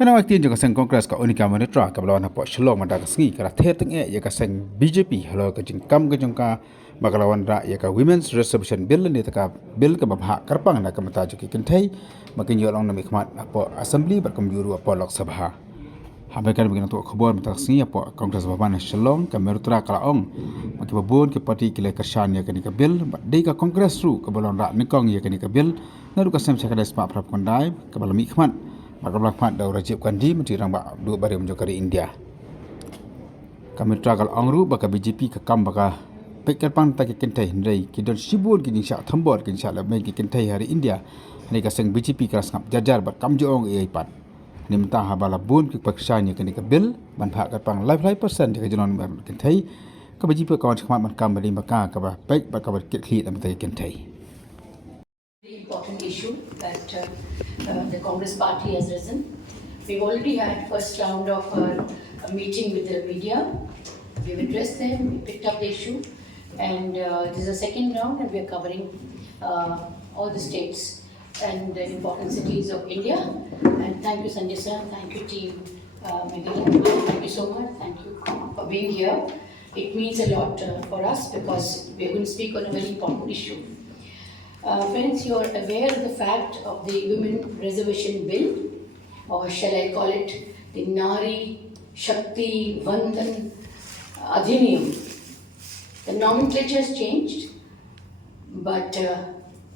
Kana waktu juga seng kongres ka unika manitra ka balawan hapo shlong mata ka sngi ka the teng ya ka seng BJP halo ka jingkam ka jongka balawan ra ya ka women's reservation bill ni ta bill ka babha karpang na ka mata juki Kynthei makin yolong na mikmat hapo assembly berkemburu hapo lok sabha Hampir begini tu khabar mata sngi hapo kongres baban shlong ka manitra ka ong maki babon ke parti kile ka shan ya ka ni ka bill dei ka kongres ru ka balawan ra nikong ya ka ni ka bill na ru ka sem sakada spa prap kondai ka balami khmat Makamlah mat dah Rajiv Gandhi menteri rang dua bari menjokari India. Kami tragal angru baka BJP ke kam baka pekar pang tak Kynthei hendai kidon sibur kini syak thambor kini syak lebih Kynthei hari India. Ni kaseng BJP keras ngap jajar bar kam jong ai pat. Ni mentah habala bun ke paksanya kini ke bil ban hak pang live percent ke jonon Kynthei ke BJP kawan khmat man kam bari baka ke ba pek baka bar kit am tak Kynthei. Important issue that the Congress party has risen. We've already had first round of a meeting with the media. We've addressed them, we picked up the issue, and this is a second round, and we're covering all the states and the important cities of India. And thank you, Sanjay sir, thank you team Meghalaya, thank you so much, thank you for being here. It means a lot for us because we're going to speak on a very important issue. Friends, you are aware of the fact of the Women Reservation Bill, or shall I call it the Nari Shakti Vandan Adhiniyam. The nomenclature has changed, but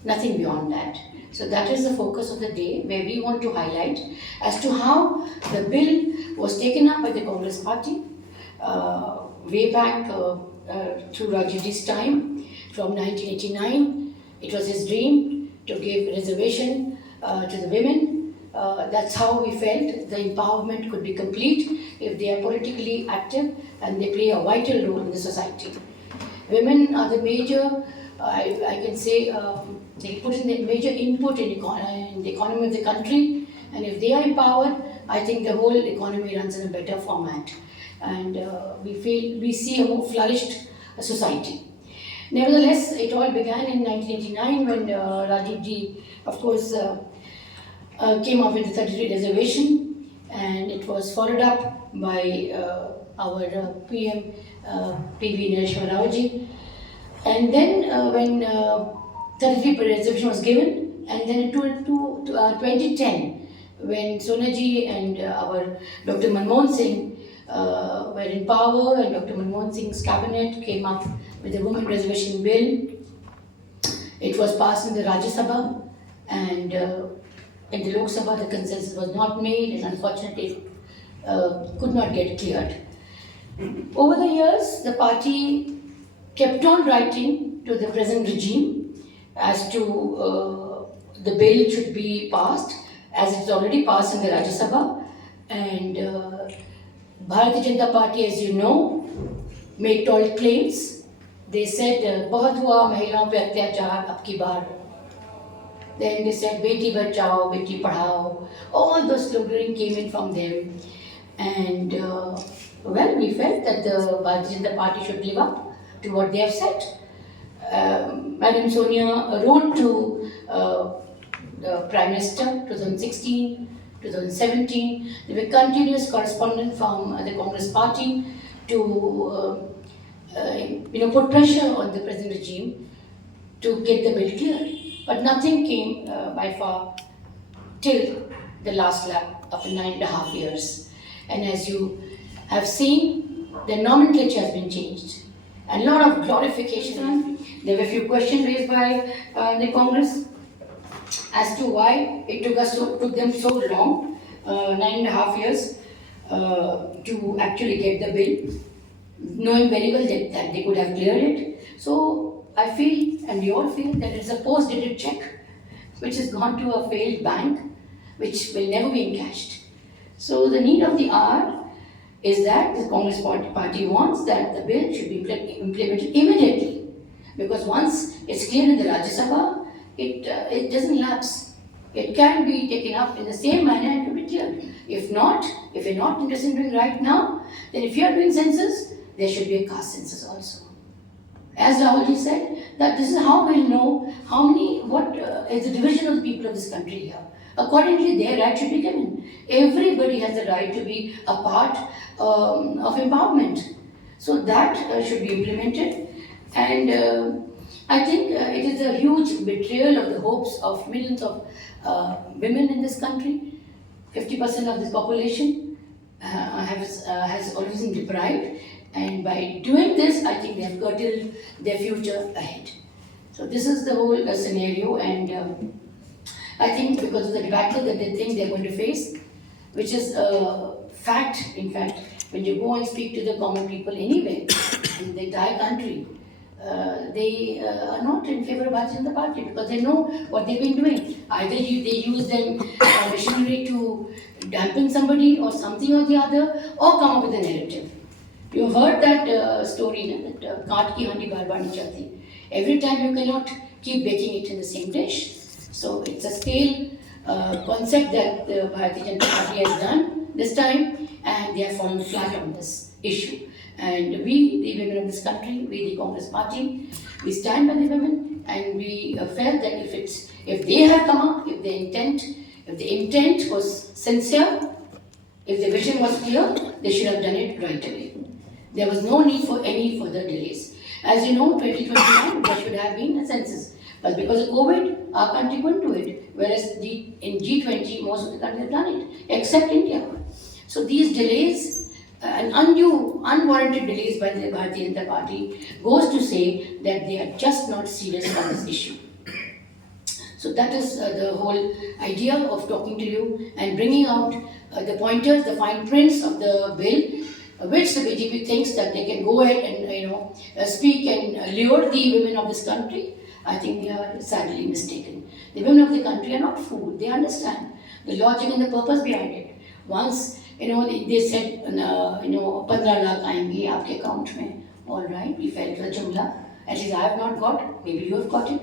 nothing beyond that. So that is the focus of the day, where we want to highlight as to how the bill was taken up by the Congress party way back through Rajivji's time from 1989. It was his dream to give reservation to the women. That's how we felt the empowerment could be complete if they are politically active and they play a vital role in the society. Women are the major, I can say, they put in the major input in the economy of the country, and if they are empowered, I think the whole economy runs in a better format, and we see a more flourished society. Nevertheless, it all began in 1989 when Rajivji, of course, came up with the 33 reservation, and it was followed up by our PM PV Nareshwar Raoji. And then when 33 reservation was given, and then in 2010, when Sonaji and our Dr. Manmohan Singh were in power, and Dr. Manmohan Singh's cabinet came up with the Women Reservation Bill. It was passed in the Rajya Sabha, and in the Lok Sabha the consensus was not made, and unfortunately could not get cleared. Over the years, the party kept on writing to the present regime as to the bill should be passed, as it's already passed in the Rajya Sabha, and Bharatiya Janata Party, as you know, made tall claims. They said, बहुत हुआ महिलाओं पे अत्याचार अब की बार. Then they said, Beti Bachao, Beti Padhao. All those slogans came in from them. And well, we felt that the Bharatiya Janata Party should live up to what they have said. Madam Sonia wrote to the Prime Minister 2016, 2017. There were continuous correspondence from the Congress Party to put pressure on the present regime to get the bill cleared. But nothing came by far till the last lap of 9.5 years. And as you have seen, the nomenclature has been changed. And a lot of glorification. There were a few questions raised by the Congress as to why it took them so long, 9.5 years, to actually get the bill, knowing very well that they could have cleared it. So I feel, and we all feel, that it's a post-dated check which has gone to a failed bank, which will never be encashed. So the need of the hour is that the Congress party wants that the bill should be implemented immediately, because once it's cleared in the Rajya Sabha, it doesn't lapse. It can be taken up in the same manner and to be cleared. If you're not interested in doing right now, then if you are doing census, there should be a caste census also. As Rahulji said, that this is how we'll know what is the division of the people of this country here. Accordingly, their right should be given. Everybody has the right to be a part of empowerment. So that should be implemented. And I think it is a huge betrayal of the hopes of millions of women in this country. 50% of this population has always been deprived, and by doing this, I think they have curtailed their future ahead. So this is the whole scenario, and I think because of the debacle that they think they're going to face, which is a fact, in fact, when you go and speak to the common people anywhere in the entire country, they are not in favor of Bharatiya Janata Party because they know what they've been doing. Either they use them machinery to dampen somebody or something or the other, or come up with a narrative. You heard that story, no? That kaat ki handi baar baar nahi chalti. Every time you cannot keep baking it in the same dish. So it's a stale concept that the Bharatiya Janata Party has done this time, and they have fallen flat on this issue. And we, the women of this country, we, the Congress Party, we stand by the women, and we felt that if they had come up, if the intent was sincere, if the vision was clear, they should have done it right away. There was no need for any further delays. As you know, 2029, there should have been a census. But because of COVID, our country couldn't do it. Whereas in G20, most of the countries have done it, except India. So these delays, and undue, unwarranted delays by the Bharatiya Janata Party, goes to say that they are just not serious on this issue. So that is the whole idea of talking to you and bringing out the pointers, the fine prints of the bill, which the BJP thinks that they can go ahead and speak and lure the women of this country. I think they are sadly mistaken. The women of the country are not fooled. They understand the logic and the purpose behind it. Once they said 15 lakh आएंगे आपके account में. All right, we felt the jumla. At least I have not got. Maybe you have got it.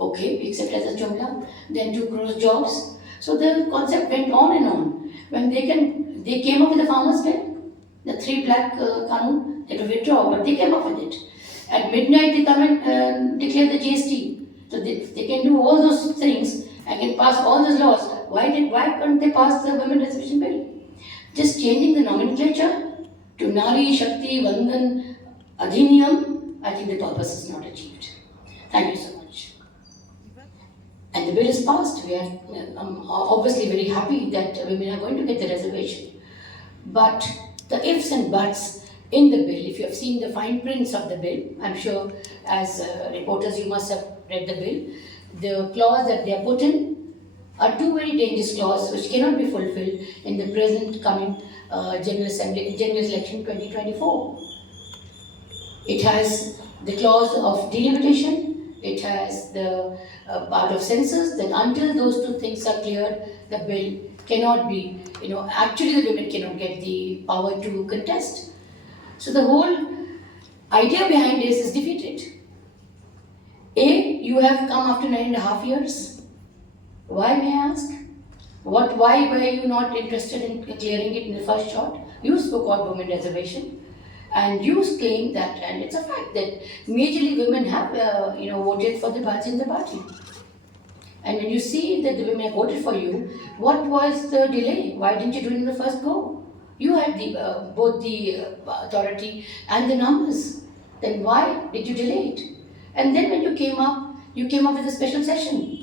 Okay, we accept as a jumla. Then 2 crore jobs. So the concept went on and on. When they came up with the farmers' bill, the 3 lakh kanun, they had to withdraw, but they came up with it. At midnight, they come and declare the GST. So they can do all those things and can pass all those laws. Why couldn't they pass the women reservation bill? Just changing the nomenclature to Nari Shakti Vandan Adhiniyam, I think the purpose is not achieved. Thank you so much. And the bill is passed. We are obviously very happy that women are going to get the reservation. But the ifs and buts in the bill, if you have seen the fine prints of the bill, I'm sure as reporters you must have read the bill, the clause that they are put in are 2 very dangerous clauses which cannot be fulfilled in the present coming General Election 2024. It has the clause of delimitation, it has the part of census, that until those 2 things are cleared, the bill cannot be, actually the women cannot get the power to contest. So the whole idea behind this is defeated. You have come after 9.5 years. Why, may I ask? Why were you not interested in clearing it in the first shot? You spoke about women reservation, and you claim that, and it's a fact that majorly women have, voted for the Bharatiya Janata Party. And when you see that the women have voted for you, what was the delay? Why didn't you do it in the first go? You had both the authority and the numbers. Then why did you delay it? And then when you came up with a special session.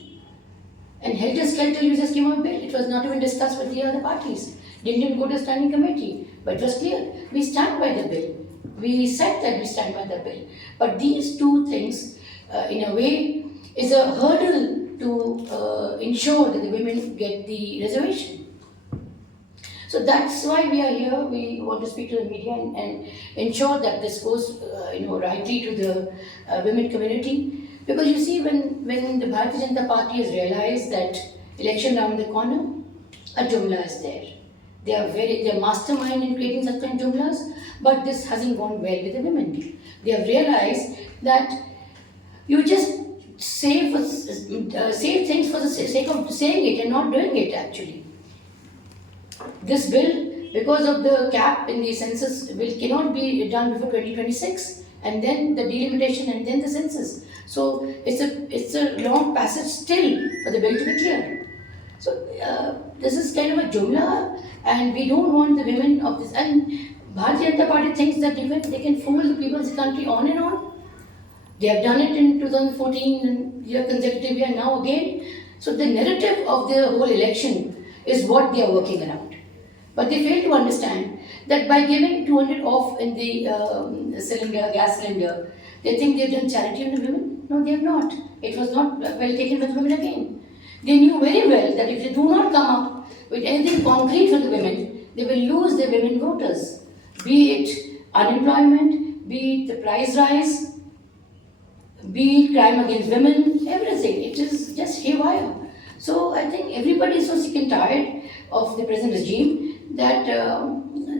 And helter-skelter, you just came out with a bill. It was not even discussed with the other parties. Didn't even go to standing committee. But it was clear. We stand by the bill. We said that we stand by the bill. But these 2 things, in a way, is a hurdle to ensure that the women get the reservation. So that's why we are here. We want to speak to the media and ensure that this goes, rightly to the women community. Because you see, when the Bharatiya Janata Party has realized that election around the corner, a jumla is there. They are mastermind in creating such kind of jumlas, but this hasn't gone well with the women. They have realized that you just say things for the sake of saying it and not doing it actually. This bill, because of the cap in the census, cannot be done before 2026, and then the delimitation and then the census. So it's a long passage still for the bill to be cleared. So this is kind of a jumla, and we don't want the women of this. And Bharatiya Janata Party thinks that they can fool the people of the country on and on. They have done it in 2014 and year consecutively, and now again. So the narrative of the whole election is what they are working around. But they fail to understand that by giving 200 off in the gas cylinder, they think they've done charity on the women. No, they have not. It was not well taken by the women again. They knew very well that if they do not come up with anything concrete for the women, they will lose their women voters. Be it unemployment, be it the price rise, be it crime against women, everything. It is just haywire. So I think everybody is so sick and tired of the present regime that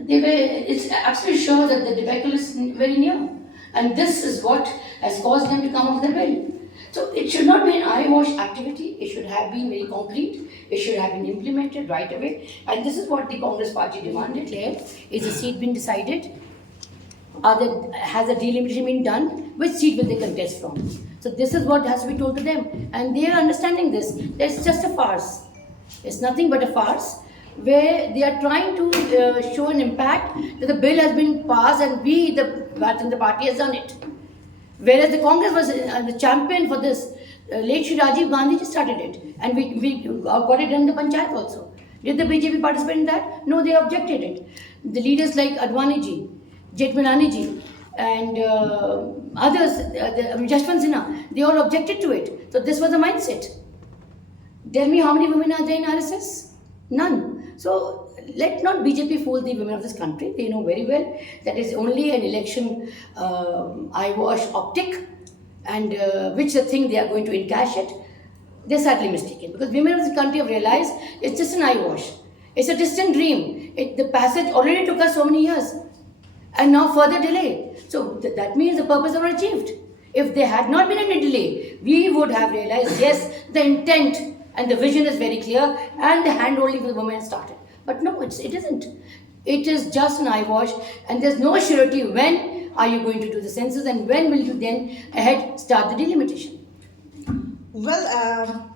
it's absolutely sure that the debacle is very near. And this is what has caused them to come up with a bill. So it should not be an eyewash activity. It should have been very concrete. It should have been implemented right away. And this is what the Congress party demanded here. Is the seat been decided? Has a delimitation been done? Which seat will they contest from? So this is what has to be told to them. And they are understanding this. It's just a farce. It's nothing but a farce where they are trying to show an impact that the bill has been passed and the party has done it. Whereas the Congress was the champion for this. Late Shri Rajiv Gandhi just started it. And we got it done in the Panchayat also. Did the BJP participate in that? No, they objected it. The leaders like Advani ji, Jethmalani ji, and others, Jashwant Sinha, they all objected to it. So this was the mindset. Tell me how many women are there in RSS? None. So let not BJP fool the women of this country. They know very well that is only an election eyewash optic, and which the thing they are going to encash it. They're sadly mistaken, because women of this country have realized it's just an eyewash. It's a distant dream. The passage already took us so many years, and now further delay. So that means the purpose was achieved. If there had not been any delay, we would have realized, yes, the intent and the vision is very clear, and the hand-holding for the women started. But no, it isn't. It is just an eyewash, and there's no surety when are you going to do the census, and when will you then ahead start the delimitation. Well,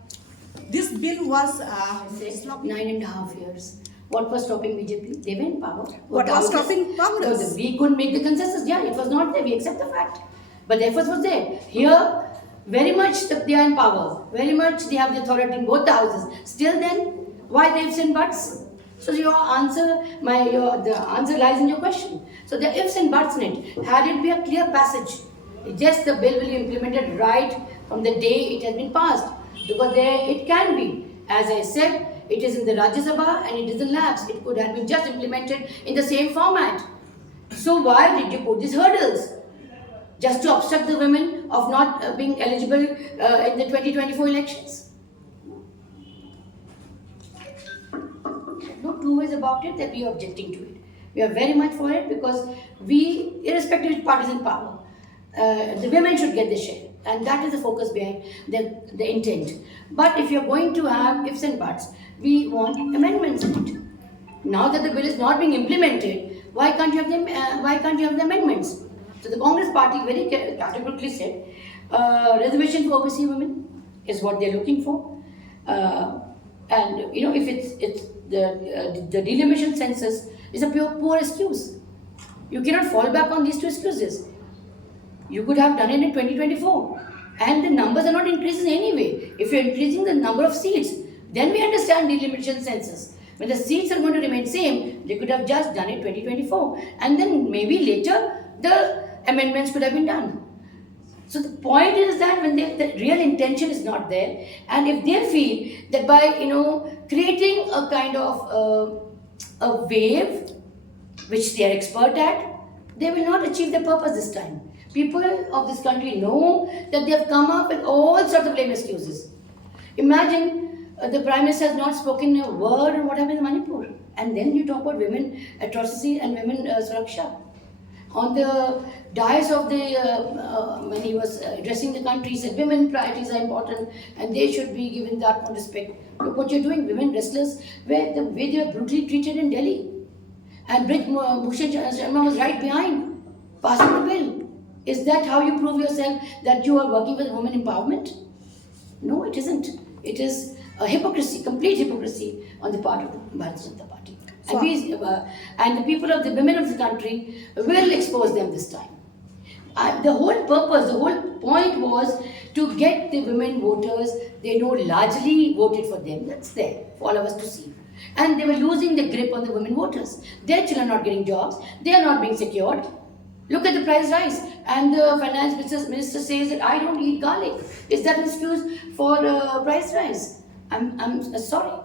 this bill was 9.5 years. What was stopping BJP? They were in power. What was stopping Congress? No, we couldn't make the consensus. Yeah, it was not there. We accept the fact. But the efforts was there. Here, very much they are in power. Very much they have the authority in both the houses. Still then, why the ifs and buts? So the answer lies in your question. So the ifs and buts in it. Had it be a clear passage, yes, the bill will be implemented right from the day it has been passed. Because there it can be. As I said, it is in the Rajya Sabha and it is in labs. It could have been just implemented in the same format. So why did you put these hurdles? Just to obstruct the women of not being eligible in the 2024 elections? No two ways about it that we are objecting to it. We are very much for it, because we, irrespective of partisan power, the women should get the share. And that is the focus behind the intent. But if you're going to have ifs and buts, we want amendments in it. Now that the bill is not being implemented, why can't you have the amendments? So the Congress party very categorically said, reservation for OBC women is what they're looking for. And if it's the delimitation census is a poor excuse. You cannot fall back on these two excuses. You could have done it in 2024, and the numbers are not increasing anyway. If you're increasing the number of seats, then we understand delimitation census. When the seats are going to remain same, they could have just done it 2024, and then maybe later the amendments could have been done. So the point is that when the real intention is not there, and if they feel that by creating a kind of a wave, which they are expert at, they will not achieve their purpose this time. People of this country know that they have come up with all sorts of lame excuses. Imagine the Prime Minister has not spoken a word on what happened in Manipur, and then you talk about women atrocity and women suraksha. On the dais of when he was addressing the country, he said women priorities are important and they should be given that more respect. Look what you're doing, women wrestlers, the way they were brutally treated in Delhi. And Bhushan Sharma was right behind, passing the bill. Is that how you prove yourself that you are working with women empowerment? No, it isn't. It is a hypocrisy, complete hypocrisy on the part of the Bharatiya Janata Party. And the people of the women of the country will expose them this time. The whole purpose, the whole point was to get the women voters. They know largely voted for them. That's there for all of us to see. And they were losing the grip on the women voters. Their children are not getting jobs. They are not being secured. Look at the price rise. And the finance minister says that I don't eat garlic. Is that an excuse for price rise? I'm sorry.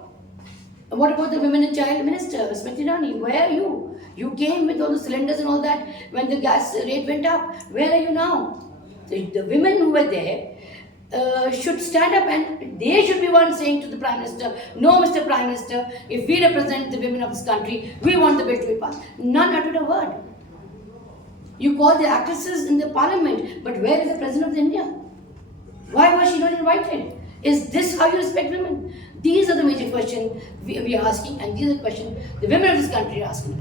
What about the women and child minister, Smriti Irani? Where are you? You came with all the cylinders and all that when the gas rate went up. Where are you now? The women who were there should stand up and they should be one saying to the Prime Minister, no, Mr. Prime Minister, if we represent the women of this country, we want the bill to be passed. None uttered a word. You call the actresses in the parliament, but where is the President of India? Why was she not invited? Is this how you respect women? These are the major questions we are asking, and these are the questions the women of this country are asking.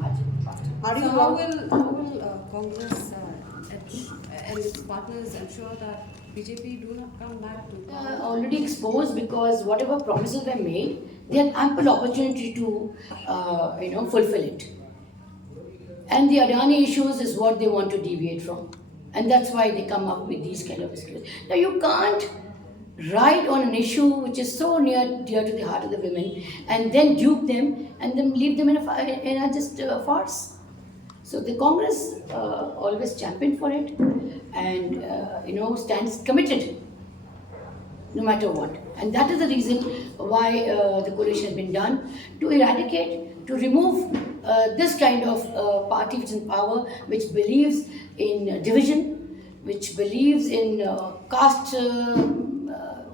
So how will Congress and its partners ensure that BJP do not come back to power? Already exposed because whatever promises were made, they had ample opportunity to fulfill it. And the Adani issues is what they want to deviate from, and that's why they come up with these kind of excuses. Now you can't write on an issue which is so dear to the heart of the women and then dupe them and then leave them in a farce. So the Congress always championed for it and stands committed no matter what. And that is the reason why the coalition has been done, to eradicate, to remove this kind of party which is in power, which believes in division, which believes in caste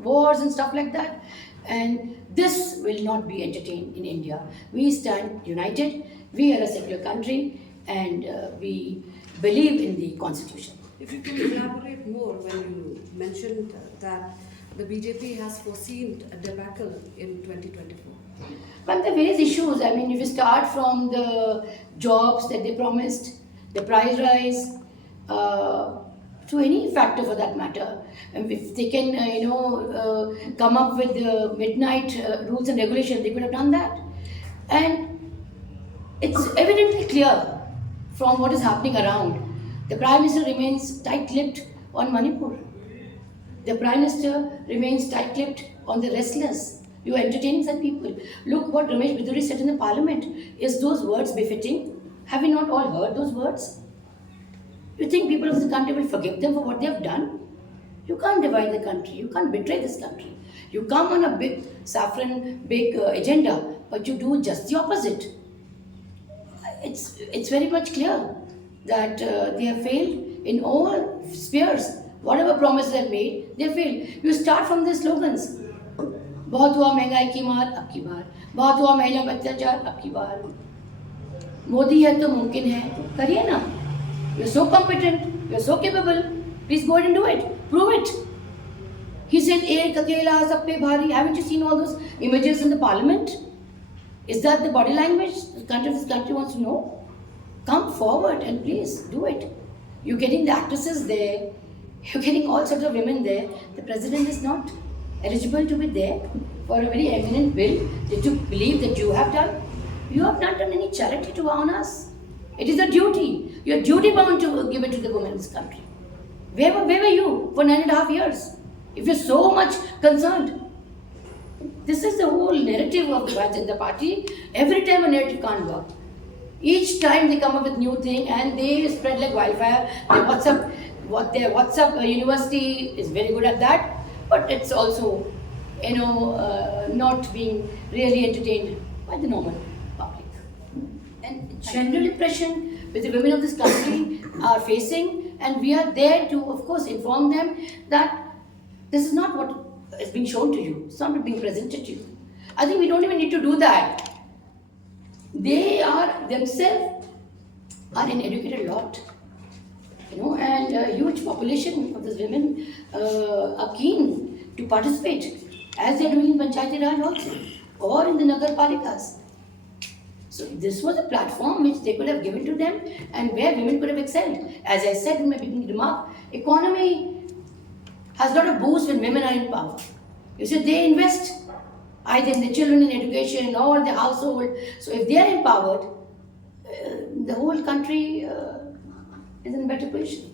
wars and stuff like that. And this will not be entertained in India. We stand united. We are a secular country and we believe in the constitution. If you can elaborate more when you mentioned that the BJP has foreseen a debacle in 2024. But the various issues, I mean, if you start from the jobs that they promised, the price rise, to any factor for that matter, and if they can, come up with the midnight rules and regulations, they could have done that. And it's evidently clear from what is happening around. The Prime Minister remains tight-lipped on Manipur. The Prime Minister remains tight-lipped on the restless. You are entertaining such people. Look what Ramesh Biduri said in the parliament. Is those words befitting? Have we not all heard those words? You think people of the country will forgive them for what they have done? You can't divide the country. You can't betray this country. You come on a big saffron, big agenda, but you do just the opposite. It's very much clear that they have failed in all spheres. Whatever promises they have made, they have failed. You start from the slogans. बहुत हुआ महंगाई की मार, अब की बार. बहुत हुआ महिला पर अत्याचार, अब की बार. मोदी है तो मुमकिन है, करिए ना. You're so competent, you're so capable. Please go ahead and do it. Prove it. He said, "Ek akela sab pe bhari." Haven't you seen all those images in the parliament? Is that the body language this country wants to know? Come forward and please do it. You're getting the actresses there. You're getting all sorts of women there. The president is not eligible to be there for a very eminent bill that you believe that you have done. You have not done any charity to own us. It is a duty. You're duty bound to give it to the women of this country. Where were you for 9.5 years? If you're so much concerned. This is the whole narrative of the Bharatiya Janata Party. Every time a narrative can't work. Each time they come up with new thing and they spread like wildfire. Their WhatsApp university is very good at that, but it's also, not being really entertained by the normal public. And general impression which the women of this country are facing, and we are there to, of course, inform them that this is not what is being shown to you. It's not being presented to you. I think we don't even need to do that. They are themselves are an educated lot, and a huge population of these women are keen to participate, as they are doing in Panchayati Raj also, or in the Nagar Palikas. So this was a platform which they could have given to them and where women could have excelled. As I said in my beginning remark, economy has a lot of boost when women are in power. You see, they invest either in the children in education or the household. So if they are empowered, the whole country is in a better position.